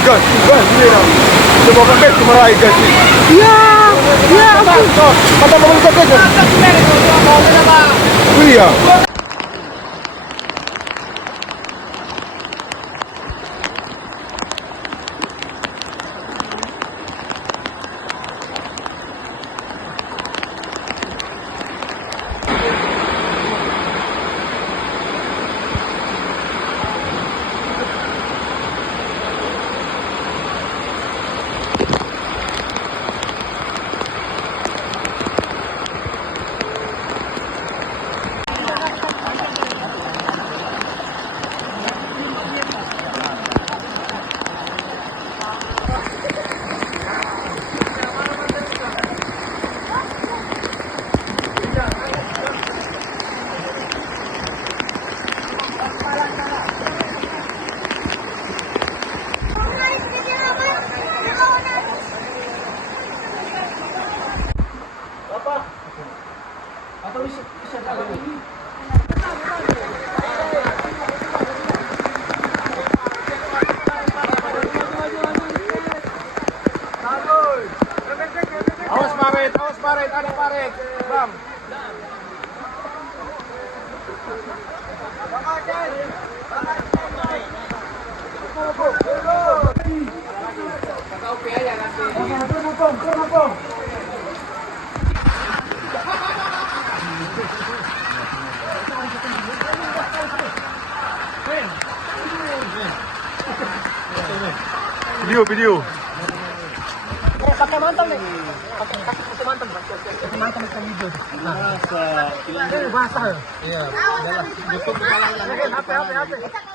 gas, ini lah. Coba pakai kemarahi gas ini. Iya, iya, ampun. Kata mau pakai gas. Iya. Awas parit, ada parit, Bang. Video. Pakai mantap nih. Pakai mantap. Mantap kan video. Nah, basah. Iya, adalah YouTube kepala. HP.